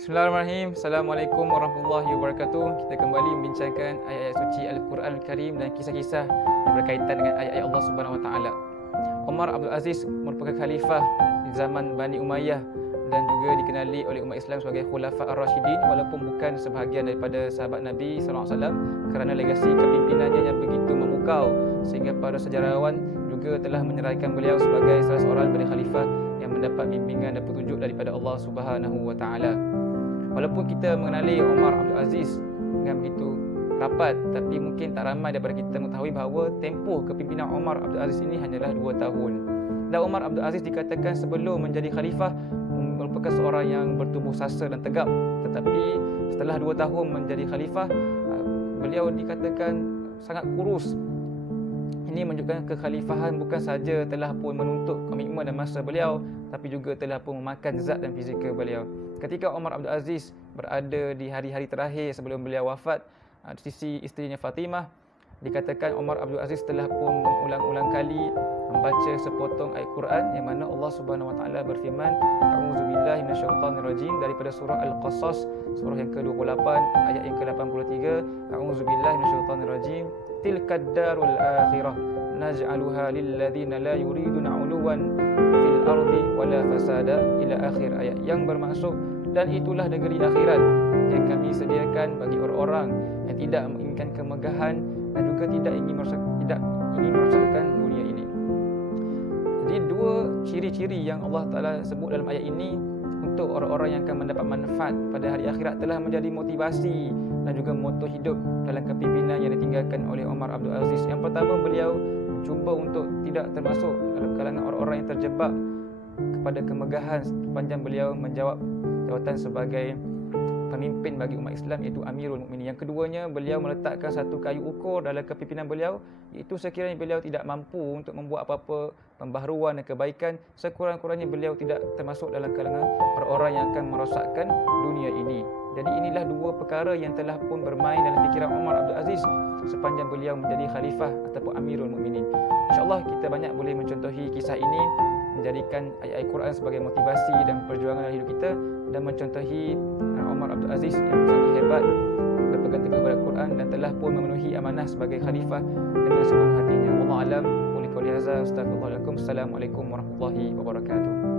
Bismillahirrahmanirrahim. Assalamualaikum warahmatullahi wabarakatuh. Kita kembali membincangkan ayat-ayat suci Al-Quran Al-Karim dan kisah-kisah yang berkaitan dengan ayat-ayat Allah Subhanahu Wa Taala. Umar Abdul Aziz merupakan khalifah di zaman Bani Umayyah dan juga dikenali oleh umat Islam sebagai Khulafa Ar-Rashidin, walaupun bukan sebahagian daripada sahabat Nabi SAW kerana legasi kepimpinannya yang begitu memukau sehingga para sejarawan juga telah menyeraikan beliau sebagai salah seorang daripada khalifah yang mendapat bimbingan dan petunjuk daripada Allah Subhanahu Wa Taala. Walaupun kita mengenali Umar Abdul Aziz dengan begitu rapat, tapi mungkin tak ramai daripada kita mengetahui bahawa tempoh kepimpinan Umar Abdul Aziz ini hanyalah 2 tahun. Dan Umar Abdul Aziz dikatakan sebelum menjadi khalifah merupakan seorang yang bertubuh sasa dan tegap, tetapi setelah 2 tahun menjadi khalifah, beliau dikatakan sangat kurus. Ini menunjukkan kekhalifahan bukan sahaja telah pun menuntut komitmen dan masa beliau, tapi juga telah pun memakan zat dan fizikal beliau. Ketika Umar Abdul Aziz berada di hari-hari terakhir sebelum beliau wafat, di sisi isterinya Fatimah, dikatakan Umar Abdul Aziz telah pun mengulang-ulang kali membaca sepotong ayat Quran yang mana Allah Subhanahu Wa Taala berfirman, A'udzubillahi minasyaitonirrajim, daripada surah Al-Qasas, surah yang ke-28 ayat yang ke-83. A'udzubillahi minasyaitonirrajim. Tilkad darul akhirah naj'aluha lil ladzina la yuriduna 'uluwan fil ardi wala fasada, ila akhir ayat, yang bermaksud dan itulah negeri akhirat yang kami sediakan bagi orang-orang yang tidak menginginkan kemegahan dan juga tidak ingin merosakkan dunia ini. Jadi 2 ciri-ciri yang Allah Taala sebut dalam ayat ini untuk orang-orang yang akan mendapat manfaat pada hari akhirat telah menjadi motivasi dan juga moto hidup dalam kepimpinan yang ditinggalkan oleh Umar Abdul Aziz. Yang pertama, beliau mencuba untuk tidak termasuk dalam kalangan orang-orang yang terjebak kepada kemegahan sepanjang beliau menjawab jawatan sebagai pemimpin bagi umat Islam, iaitu Amirul Mukminin. Yang keduanya, beliau meletakkan satu kayu ukur dalam kepimpinan beliau, iaitu sekiranya beliau tidak mampu untuk membuat apa-apa pembaharuan dan kebaikan, sekurang-kurangnya beliau tidak termasuk dalam kalangan orang-orang yang akan merosakkan dunia ini. Jadi inilah 2 perkara yang telah pun bermain dalam fikiran Umar Abdul Aziz sepanjang beliau menjadi khalifah ataupun Amirul Mukminin. InsyaAllah kita banyak boleh mencontohi kisah ini, menjadikan ayat-ayat Quran sebagai motivasi dan perjuangan dalam hidup kita, dan mencontohi Umar Abdul Aziz yang sangat hebat berpegang teguh kepada Quran dan telah pun memenuhi amanah sebagai khalifah dengan sepenuh hatinya. Wallahu alam, qul qouli hadza, astaghfirullahaladzim. Assalamualaikum warahmatullahi wabarakatuh.